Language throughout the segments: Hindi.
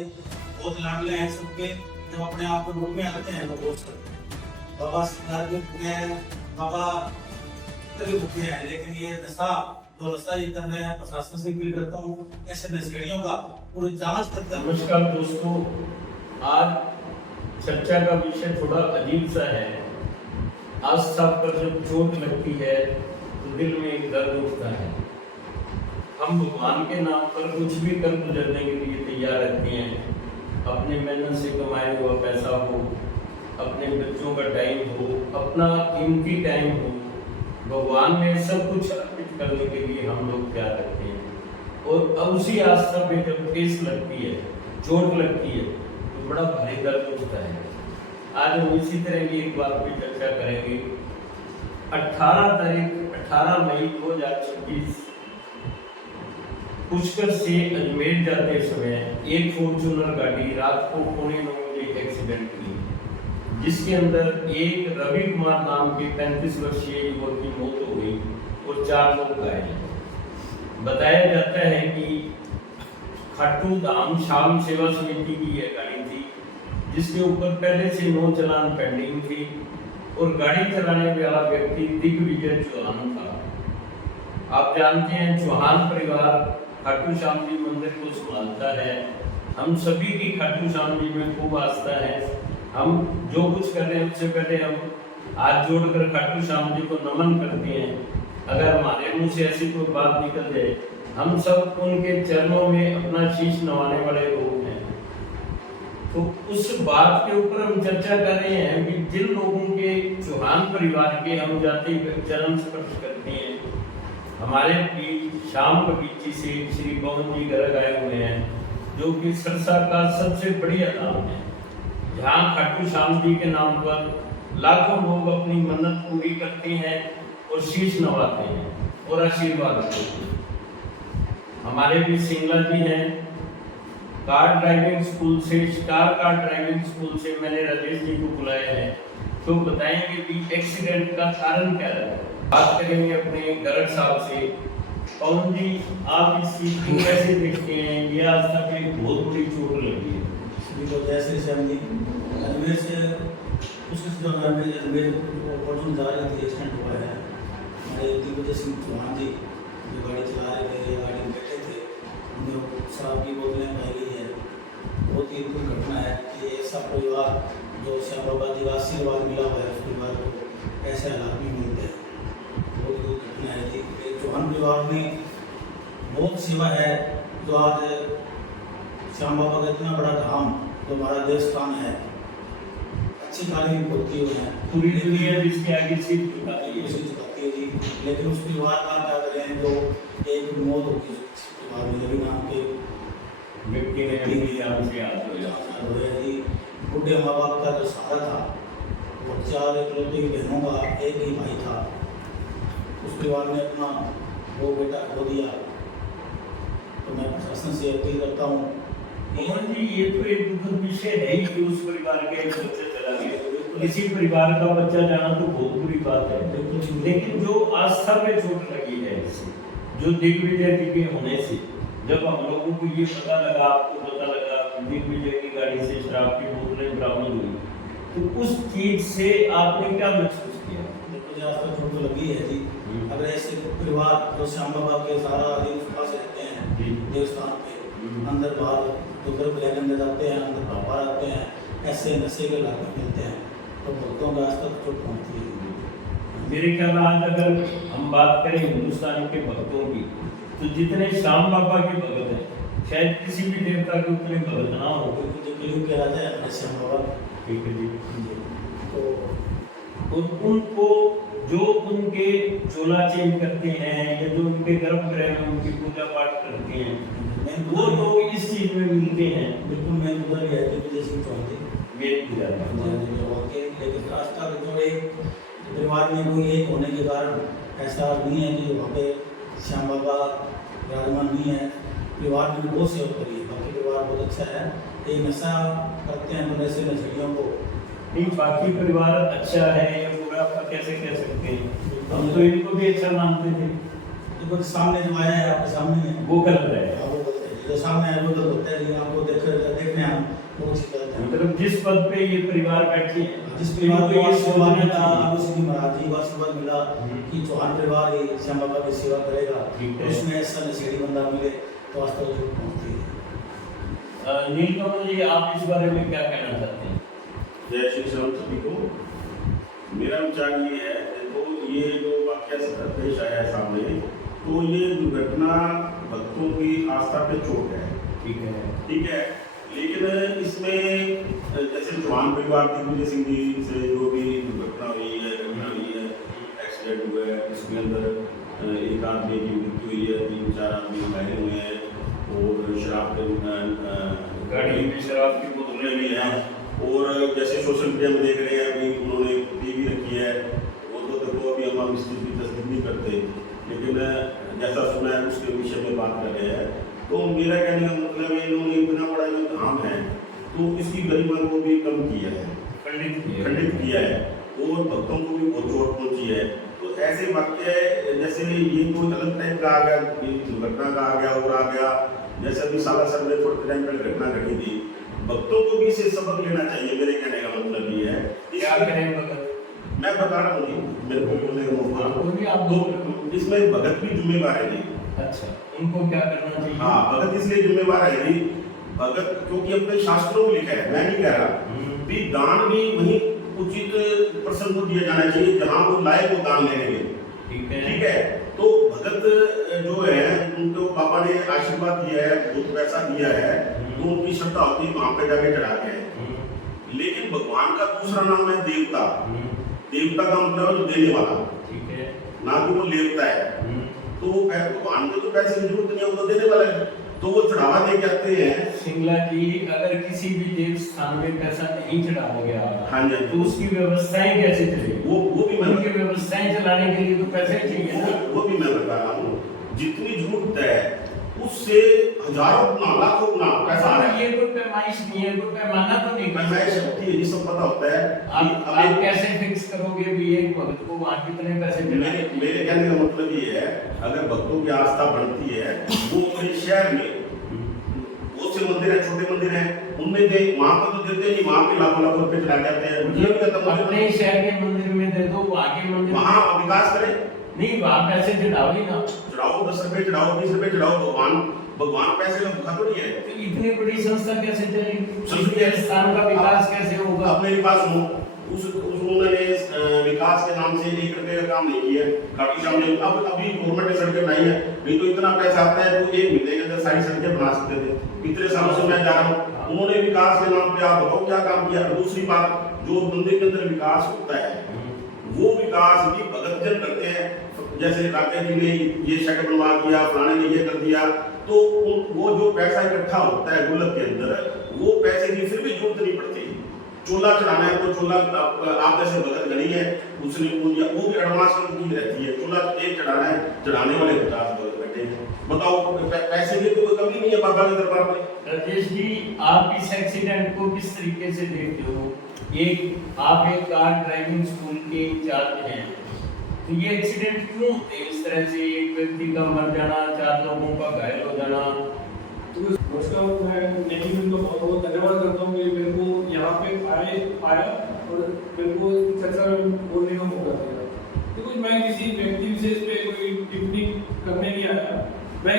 हमारे बहुत लाडले हैं सबके। जब अपने आप को रूप में आते हैं तो दोस्त करते हैं बाबा सरकार के भूखे हैं, बाबा तभी भूखे हैं, लेकिन ये नशा जो नशा ये कर रहे हैं, प्रशासन से अपील करता हूँ ऐसे नशेड़ियों का पूरी जांच करते हैं। नमस्कार दोस्तों, आज चर्चा का विषय थोड़ा अजीब सा है। आस्था पर जब चोट लगती है तो दिल में एक दर्द उठता है। हम भगवान के नाम पर कुछ भी कर गुजरने के लिए तैयार रहते हैं। अपने मेहनत से कमाया हुआ पैसा हो, अपने बच्चों का टाइम हो, अपना कीमती टाइम हो, भगवान में सब कुछ अर्पित करने के लिए हम लोग क्या करते हैं। और अब उसी आस्था पे जब ठेस लगती है, चोट लगती है, तो बड़ा भारी दर्द उठता है। आज हम इसी तरह की एक बात पे चर्चा करेंगे। 18 मई 2026 पुष्कर से अजमेर जाते समय एक फॉर्च्यूनर गाड़ी रात को 8:45 बजे एक्सीडेंट हुई, जिसके अंदर एक रवि कुमार नाम के 35 वर्षीय युवक की मौत हो गई और 4 लोग घायल। बताया जाता है कि खाटू धाम शाम सेवा समिति की यह गाड़ी थी, जिसके ऊपर पहले से 9 चालान पेंडिंग थी और गाड़ी चलाने वाला व्यक्ति दिग्विजय चौहान था। आप जानते हैं, चौहान परिवार खाटू श्याम जी मंदिर को संभालता है। हम सभी की खाटू श्याम जी में खूब आस्था है। हम जो कुछ कर रहे हैं उससे पहले हम हाथ जोड़कर खाटू श्याम जी को नमन करते हैं। अगर हमारे मुंह से ऐसी कोई बात निकल जाए, हम सब उनके चरणों में अपना शीश नवाने वाले लोग हैं। तो उस बात के ऊपर हम चर्चा कर रहे हैं कि जिन लोगों के चौहान परिवार के हम जाति चरण स्पर्श करते हैं, हमारे बीच शाम बगीची से श्री पवन जी गर्ग आए हुए हैं, जो कि सिरसा का सबसे बढ़िया धाम है, जहाँ खाटू श्याम जी के नाम पर लाखों लोग अपनी मन्नत पूरी करते हैं और शीश नवाते हैं और आशीर्वाद देते हैं। हमारे भी सिंगला जी हैं, कार ड्राइविंग स्कूल से, स्टार कार ड्राइविंग स्कूल से मैंने राजेश जी को बुलाया है, तो बताएंगे कि एक्सीडेंट का कारण क्या रहा। बात करेंगे अपने गर्ग साहब से। पवन जी, आप इस चीज को कैसे देखते हैं? ये आज तक एक बहुत बड़ी चोट लगी है। तो जैसे श्याम जी अजमेर से कुछ जो अजमेर फॉर्चून जा रही थी, एक्सीडेंट हुआ है। हमारे दिग्विजय सिंह चौहान जी जो गाड़ी चला रहे थे, गाड़ी में बैठे थे, उन्हें शराब की बोतलें पाई गई है। बहुत ही दुर्घटना है कि ऐसा परिवार जो श्याम बाबा जी का आशीर्वाद मिला हुआ है, उस परिवार को ऐसे हालात भी मिलते हैं। बहुत दुर्घटना है जी। चौहान परिवार में बहुत सेवा है, जो आज श्याम बाबा का इतना बड़ा धाम जो हमारा देव स्थान है, अच्छी कार्य होती हुई है, पूरी दुनिया जिसके आगे सिर झुकाती है जी। लेकिन उस परिवार का क्या करें, जो एक मौत होगी परिवार में रवि नाम के व्यक्ति ने जान से हाथ धोया जी। बुढ़े माँ बाप का जो सहारा था, वो 4 इकलौती बहनों का एक ही भाई था, उस परिवार ने अपना वो बेटा खो दिया। तो मैं प्रशासन से अपील करता हूँ। मोहन जी, ये तो एक दुखद विषय है ही कि उस परिवार के एक बच्चा चला गया। किसी परिवार का बच्चा जाना तो बहुत बुरी बात है, लेकिन जो आस्था पे चोट लगी है, जो दिग्विजय जी के होने से, जब हम लोगों को ये पता लगा, आपको पता लगा दिग्विजय की गाड़ी से शराब की बोतलें बरामद हुई, तो उस चीज से आपने क्या महसूस किया? मुझे आस्था चोट तो लगी है जी। अगर ऐसे परिवार जो श्याम बाबा के सारा दिन पास रहते हैं देवस्थान पे, अंदर बाहर तो गर्भ लेकर अंदर जाते हैं, अंदर बाहर आते हैं, ऐसे नशे के लाभ मिलते हैं, तो भक्तों का आस्था चोट पहुँचती है। मेरे ख्याल आज अगर हम बात करें हिंदुस्तान के भक्तों की, तो जितने श्याम बाबा के भगत हैं, शायद किसी भी देवता के उतने भगत ना हो। जो कलयुग के राजा है श्याम बाबा, ठीक है जी। तो उनको जो उनके चोला चेंज करते हैं या जो उनके गर्भगृह में उनकी पूजा पाठ करते हैं, वो लोग इस चीज में मिलते हैं। बिल्कुल मैं उधर ही है दिग्विजय सिंह चौहान जी, वेद पूजा लेकिन आस्था के जो एक परिवार में कोई एक होने के कारण ऐसा नहीं है कि वहाँ पे श्याम बाबा विराजमान नहीं है। परिवार में बहुत सेवा करी है, बाकी परिवार बहुत अच्छा है। ये नशा करते हैं तो ऐसे नशेड़ियों को नहीं, बाकी परिवार अच्छा है या बुरा आप कैसे कह सकते हैं? हम तो इनको भी अच्छा मानते थे। तो सामने जो आया है आपके सामने है, वो गलत है। जो सामने है वो गलत होता है। आपको देखने हम वो चीज करते हैं। मतलब जिस पद पे ये परिवार बैठे हैं, जिस परिवार को ये सेवा सोचना मिला, चाहिए। अभी सीधी महाराज जी को आशीर्वाद मिला कि चौहान परिवार ही श्याम बाबा की सेवा करेगा, ठीक है। तो उसमें ऐसा नशेड़ी बंदा मिले तो वास्तव में पहुंचती है। नीलकमल जी, आप इस बारे में क्या कहना चाहते हैं? जय श्री राम सभी को। मेरा विचार ये है, देखो ये जो वाक्य पेश आया है सामने, तो ये दुर्घटना भक्तों की आस्था पे चोट है, ठीक है। ठीक है। लेकिन इसमें जैसे चौहान परिवार दिग्विजय सिंह जी से जो भी दुर्घटना हुई है, एक्सीडेंट हुआ है, इसके अंदर एक आदमी की मृत्यु हुई है, 3-4 आदमी घायल हुए हैं और शराब के गाड़ी में शराब की बोतलें भी हैं। और जैसे सोशल मीडिया में देख रहे हैं, अभी उन्होंने टीवी रखी है, वो तो देखो अभी हम इस चीज़ की तस्दीक नहीं करते, लेकिन जैसा सुना है उसके विषय में बात कर रहे हैं। तो मेरा कहने का मतलब है, इन्होंने इतना बड़ा जो धाम है तो इसकी गरिमा को भी कम किया है, खंडित किया है और भक्तों को भी बहुत चोट पहुंची है। तो ऐसे वाक्य जैसे ये कोई अलग टाइप का आ गया, दुर्घटना का आ गया और आ गया, जैसे अभी सालासर में थोड़े टाइम पहले घटना घटी थी, भक्तों को भी इसे सबक लेना चाहिए। मेरे कहने का मतलब ये है, क्या करें भगत? मैं बता रहा हूँ, मेरे को बोलने का मौका आपको भी आप दो। इसमें भगत भी जिम्मेवार है जी। अच्छा, उनको क्या करना चाहिए? हाँ, भगत इसलिए जिम्मेवार है जी, भगत क्योंकि अपने शास्त्रों में लिखा है, मैं नहीं कह रहा भी दान भी वही उचित प्रसंग को दिया जाना चाहिए जहाँ वो लायक वो दान लेने के, ठीक है। तो भगत जो है उनको पापा ने आशीर्वाद दिया है, बहुत पैसा दिया है, तो उनकी श्रद्धा होती है वहां पे जाके चढ़ाते हैं। लेकिन भगवान का दूसरा नाम है देवता। देवता का मतलब है जो देने वाला, ठीक है, ना कि वो लेवता है। तो वो भगवान को तो पैसे की जरूरत नहीं है, वो तो देने वाला है, तो वो चढ़ावा दे के आते हैं। सिंगला जी, अगर किसी भी देव स्थान में पैसा नहीं चढ़ाया गया, हाँ जी, तो उसकी व्यवस्थाएं कैसे चलेगी? वो भी मैं उनकी व्यवस्थाएं चलाने के लिए तो पैसे चाहिए ना। वो भी मैं बता रहा हूँ, जितनी जरूरत है उससे हजारों गुना, लाखों गुना पैसा आ रहा है। ये कोई पैमाइश नहीं है, कोई पैमाना तो नहीं कर पैमाइश सकते। होती है, ये सब पता होता है। आप कैसे फिक्स करोगे भी एक भक्त को वहाँ कितने पैसे मेरे कहने का मतलब ये है, अगर भक्तों की आस्था बढ़ती है, वो अपने शहर में बहुत से मंदिर है, छोटे मंदिर है, उनमें दे, वहाँ पर तो देते नहीं, वहाँ पे लाखों लाखों रुपए चढ़ा जाते हैं। अपने शहर के मंदिर में दे दो, वहाँ के मंदिर वहाँ विकास करें, नहीं, वहाँ पैसे चढ़ाओ ही ना। चढ़ाओ 10 रुपए चढ़ाओ, 20 रुपए चढ़ाओ, भगवान पैसे का भूखा थोड़ी है। तो इतनी बड़ी संस्था कैसे चलेगी? संस्था स्थान का विकास कैसे होगा? अब मेरे पास उन्होंने विकास के नाम से 1 रुपए का काम नहीं किया। काफी सामने अब अभी गवर्नमेंट ने सड़कें बनाई है, नहीं तो इतना पैसा आता है तो 1 महीने के अंदर सारी सड़कें बना सकते थे। इतने सालों से मैं जा रहा हूँ, उन्होंने विकास के नाम पे आप बताओ क्या काम किया। दूसरी बात, जो मंदिर के अंदर विकास होता है वो विकास भी भगत जन करते हैं। जैसे राकेश जी ने ये शक बनवा दिया, फलाने ने ये कर दिया, तो वो जो पैसा इकट्ठा होता है गुल्लक के अंदर, वो पैसे की फिर भी जरूरत नहीं पड़ती। चोला चढ़ाना है तो चोला आप जैसे भगत गणी है, उसने वो दिया, वो भी एडवांस में की रहती है। चोला एक चढ़ाना है, चढ़ाने वाले 50 भगत बैठे हैं। बताओ पैसे की तो कोई कमी नहीं है बाबा के दरबार में। राजेश जी, आप इस एक्सीडेंट को किस तरीके से देखते हो? आप एक कार ड्राइविंग स्कूल के इंचार्ज हैं, तो ये एक्सीडेंट क्यों होते हैं इस तरह से? एक व्यक्ति का मर जाना, 4 लोगों का घायल हो जाना। तो नमस्कार, मैं नेटिव का बहुत बहुत धन्यवाद करता हूँ कि मेरे को यहाँ पे आया और मेरे को चर्चा में बोलने का मौका दिया। देखो, मैं किसी व्यक्ति विशेष पे कोई टिप्पणी करने नहीं आया, मैं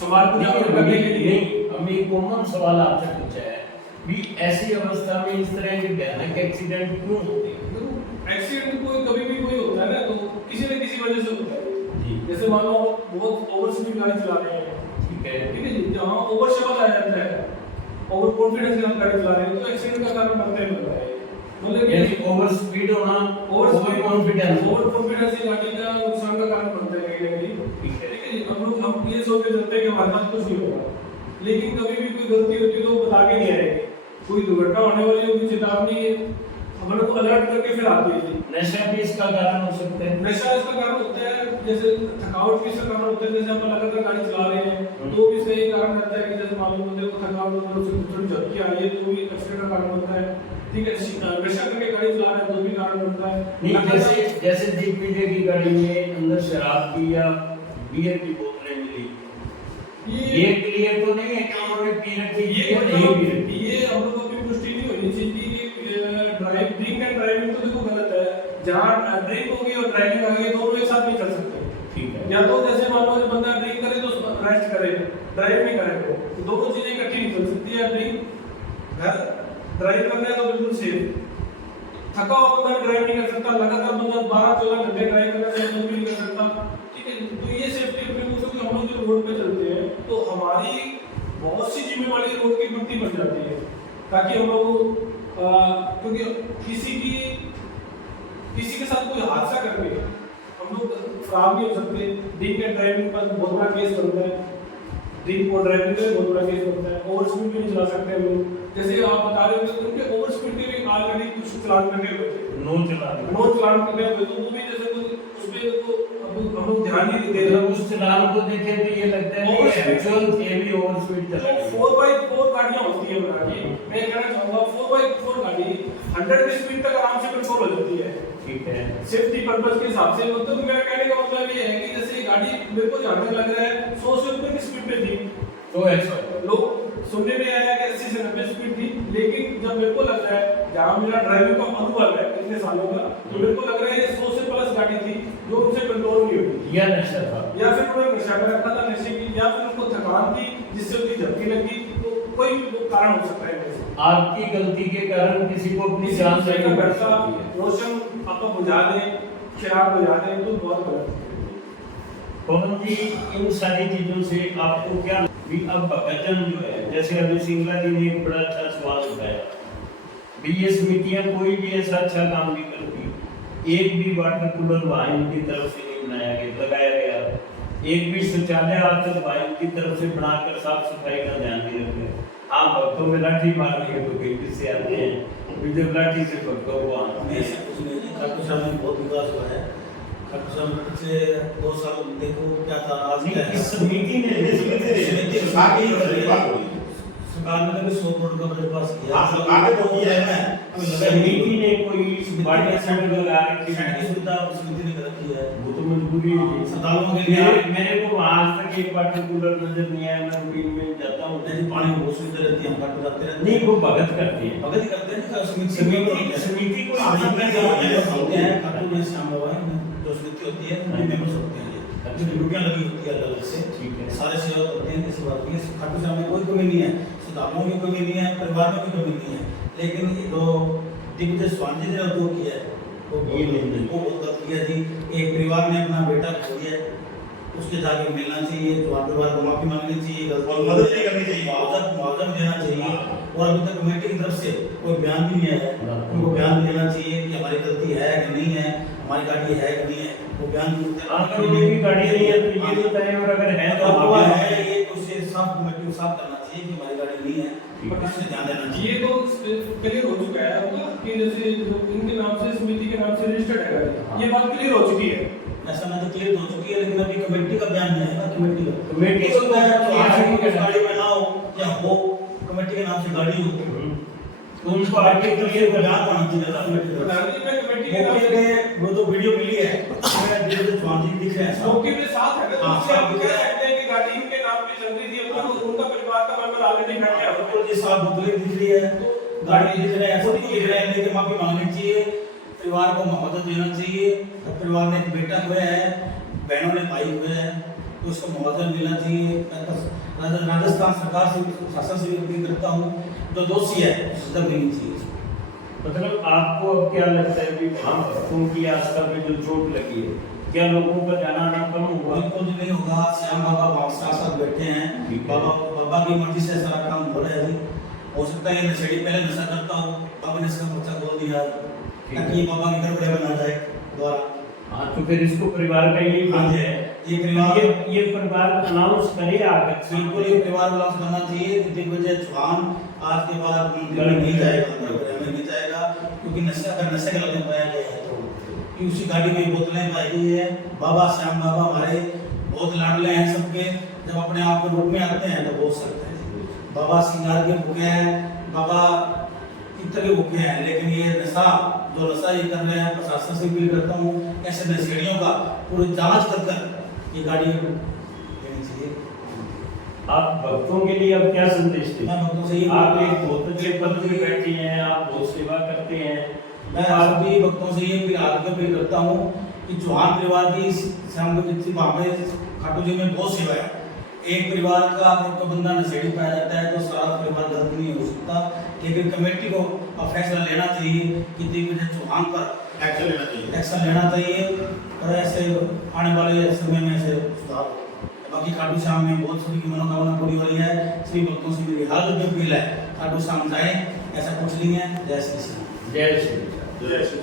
समाज को जागरूक करने के लिए। हमें एक कॉमन सवाल आपसे पूछा है भी ऐसी अवस्था में इस तरह के भयानक एक्सीडेंट क्यों होते हैं? एक्सीडेंट कोई कभी भी कोई होता है ना, तो किसी न किसी वजह से होता है। जैसे मान लो बहुत ओवर स्पीड गाड़ी चला रहे हैं, ठीक है जी, जहाँ ओवर शब्द आ जाता है, ओवर कॉन्फिडेंस के साथ गाड़ी चला रहे हैं, तो एक्सीडेंट का कारण बनता है। मतलब यानी ओवर स्पीड होना, ओवर कॉन्फिडेंस ही गाड़ी का नुकसान का कारण बनता है कहीं ना कहीं, ठीक है जी। हम ये सोच के चलते हैं कि हमारे साथ कुछ नहीं होगा, लेकिन कभी भी कोई गलती होती है तो बता के नहीं आएगी। कोई दुर्घटना होने वाली होगी, चेतावनी हमारे को अलर्ट करके फिर आती है। नशा भी इसका कारण हो सकता है। नशा इसका कारण होता है, जैसे थकावट भी इसका कारण होता है। जैसे हम लगातार गाड़ी चला रहे हैं तो भी इसका यही कारण रहता है कि जैसे मालूम होता है को थकावट होता है, उससे थोड़ी झपकी आ रही है तो भी एक्सीडेंट का कारण बनता है, ठीक है। नशा करके गाड़ी चला रहे हैं तो भी कारण बनता है। नहीं, जैसे दिग्विजय की गाड़ी में अंदर शराब की या बियर की बोतलें मिली, ये क्लियर तो नहीं है कि उन्होंने पी रखी है या नहीं पी रखी। ये हम लोगों की पुष्टि नहीं हुई चीज की ड्रिंक एंड ड्राइविंग तो देखो गलत है। जहाँ ड्रिंक होगी और ड्राइविंग आ गई दोनों एक साथ नहीं चल सकते। ठीक है। या तो जैसे मान लो कि बंदा ड्रिंक करे तो रेस्ट करे, ड्राइव नहीं करे, तो दोनों चीजें इकट्ठी नहीं चल सकती है। ड्रिंक घर ड्राइव करना है तो बिल्कुल सेफ, थका हुआ बंदा ड्राइव नहीं कर सकता, लगातार बंदा 12-14 घंटे ड्राइव करना चाहिए तो भी नहीं कर सकता। ठीक है, तो ये सेफ्टी अपने को हम लोग जो रोड पे चलते हैं तो हमारी बहुत सी जिम्मेवारी रोड की बनती बन जाती है, ताकि हम लोग क्योंकि किसी के साथ कोई हादसा करके हम लोग खराब नहीं हो सकते। ड्रिंक एंड ड्राइविंग पर बहुत बड़ा केस बनता है, ड्रिंक और ड्राइविंग पे बहुत बड़ा केस बनता है। ओवर स्पीड भी नहीं चला सकते हम लोग, जैसे आप बता रहे हो उनके ओवर स्पीड के भी ऑलरेडी कुछ चालान लगे हुए थे, नो चालान लगे हुए, तो वो भी जैसे उसमें तो हम लोग ध्यान नहीं दे रहे। उस चालान को देखे तो ये लगता है कि एक्चुअल ये भी ओवर स्पीड चला तो 4x4 गाड़ियां होती है बना के, मैं कहना चाहूंगा 4x4 गाड़ी 100 की स्पीड तक आराम से कंट्रोल हो जाती है। ठीक है, सेफ्टी पर्पस के हिसाब से। मतलब मेरा कहने का मतलब ये है कि जैसे गाड़ी मेरे को जहाँ तक लग रहा है 100 से ऊपर की स्पीड पे थी, तो ऐसा लोग सुनने में आया कि 80 से 90 स्पीड थी, लेकिन जब मेरे को लग रहा है जहाँ मेरा ड्राइविंग का अनुभव है इतने सालों का, तो मेरे को लग रहा है ये 100 से प्लस गाड़ी थी जो उनसे कंट्रोल नहीं हुई, या नशा था, या फिर उन्होंने नशा कर रखा था, नशे की, या फिर उनको थकान थी जिससे उनकी झपकी लगी, तो कोई भी कारण हो सकता है। आपकी गलती के कारण किसी को अपनी जान से रोशन आपको बुझा दें, चिराग बुझा दें, तो बहुत गलत है। पवन जी, इन सारी चीजों से आपको क्या भी अब भगतजन जो है, जैसे अभी सिंगला जी ने एक बड़ा अच्छा सवाल उठाया भी ये समितियां कोई भी ऐसा अच्छा काम नहीं करती, एक भी वाटर कूलर वहाँ इनकी तरफ से नहीं बनाया गया, लगाया गया, एक भी शौचालय आज तक वहाँ इनकी तरफ से बनाकर साफ सफाई का ध्यान नहीं रखते। हाँ, भक्तों में लाठी मारने के तो कहीं से आते हैं, जब लाठी से भक्तों को खाटू श्याम में बहुत विकास हुआ है। खाटू श्याम पिछले 2 साल देखो क्या था, आज क्या है। समिति ने सरकार ने कभी 100 करोड़ का बजट पास किया, आगे तो किया है। समिति ने कोई बाड़ी सेंटर लगा रखी है, सुविधा समिति ने कर रखी है, वो तो मजबूरी है अस्पतालों के लिए। मेरे को आज तक एक वाटर कूलर नजर नहीं आया, मैं रूटीन में जाता हूँ, पानी की बहुत सुविधा रहती है, हम खाटू जाते रहते हैं। नहीं वो भगत करती है, भगत ही करते हैं ना, समिति को होते हैं। खाटू में श्याम बाबा जो समिति होती है उनके मेंबर्स होते हैं, ये ड्यूटियां लगी होती है अलग से। ठीक है, सारे सेवा करते हैं, ऐसी बात नहीं है। खाटू श्याम में कोई कमी नहीं है, श्रद्धालुओं की कमी नहीं है, परिवार में भी कमी नहीं है, लेकिन जो दिग्विजय स्वामी जी ने जो किया है वो बहुत गलत किया जी। एक परिवार ने अपना बेटा खो दिया, उसके जाके मिलना चाहिए, तो परिवार को माफी मांगनी चाहिए, और मदद नहीं करनी चाहिए, मुआवजा देना चाहिए। और अभी तक कमेटी की तरफ से कोई बयान भी नहीं आया, उनको बयान देना चाहिए कि हमारी गलती है कि नहीं है, हमारी गाड़ी है कि नहीं है, वो बयान अगर उनकी गाड़ी नहीं है तो ये बताएं, और अगर है तो हुआ है ये तो उसे साफ कमेटी को साफ करना चाहिए कि हमारी गाड़ी नहीं है, पर इससे ध्यान देना चाहिए। ये तो क्लियर हो चुका है होगा कि जैसे इनके नाम से समिति के नाम से रजिस्टर्ड है गाड़ी, ये बात क्लियर हो चुकी है। ऐसा ना तो क्लियर हो चुकी है, लेकिन अभी कमेटी का बयान नहीं आएगा। कमेटी का गाड़ी में ना हो या हो, कमेटी के नाम से गाड़ी हो तो उनको आगे क्लियर बयान होना चाहिए। कमेटी के नाम से वो तो वीडियो मिली है, मेरा दिल स्वामी जी दिख रहे हैं, मौके पे साथ है ना, हाँ, तो आप कह सकते हैं कि गाड़ी उनके नाम पे चल रही थी, उनका परिवार का मेंबर ऑलरेडी बैठा है, तो ये साफ बोतलें दिख रही है, गाड़ी दिख रहे हैं, ऐसे नहीं दिख रहे हैं, लेकिन माफी मांगनी चाहिए, परिवार को मदद देना चाहिए। परिवार ने एक बेटा हुआ है, बहनों ने भाई हुए हैं, तो उसको मुआवजा मिलना चाहिए। राजस्थान सरकार से शासन से भी अपील करता हूँ, जो दोषी है सजा मिलनी चाहिए। मतलब आपको अब क्या लगता है कि हम भक्तों की आस्था पे जो चोट लगी है, क्या लोगों का जाना आना कम हुआ? बिल्कुल नहीं होगा। श्याम बाबा बादशाह साहब बैठे हैं, बाबा की मर्जी से सारा काम हो रहा है जी। हो सकता है नशेड़ी पहले नशा करता हूँ, बाबा ने इसका पर्चा खोल दिया ताकि बाबा की गड़बड़े बना जाए द्वारा। हाँ, तो फिर इसको परिवार का ये बात है, ये परिवार अनाउंस करे आकर, बिल्कुल ये परिवार वाला बनना चाहिए कि दिग्विजय चौहान आज के बाद नहीं जाएगा, क्योंकि नशा के लगे पाया गया है, तो कि उसी गाड़ी में बोतलें पाई गई है। बाबा श्याम बाबा हमारे बहुत लाडले हैं सबके, जब अपने आप के रूप में आते हैं तो बोल सकते हैं बाबा सिंगार के भूखे हैं, बाबा इतर के भूखे हैं, लेकिन ये नशा ये कर रहे हैं, प्रशासन से अपील करता हूँ ऐसे नशेड़ियों का पूरी जांच कर ये गाड़ी लेनी चाहिए। आप भक्तों के लिए अब क्या संदेश दें? मैं भक्तों से आप एक बहुत अच्छे पद पे बैठे हैं, आप बहुत सेवा करते हैं। मैं सभी भक्तों से ये अपील करता हूँ कि चौहान परिवार की शाम को जितनी वहाँ पे खाटू जी में बहुत सेवा है। एक परिवार का अगर कोई बंदा नशेड़ी पाया जाता है तो सारा परिवार गलत नहीं हो सकता, लेकिन कमेटी को अब फैसला लेना चाहिए कि दिग्विजय चौहान पर एक्शन लेना चाहिए और ऐसे आने वाले समय में ऐसे सुधार हो। बाकी खाटू श्याम में बहुत सभी की मनोकामना पूरी हो रही है। सभी भक्तों से मेरी हाथ जोड़ के अपील है, खाटू श्याम जाए, ऐसा कुछ नहीं है। जय श्री श्याम। जय श्री कृष्ण। जय श्री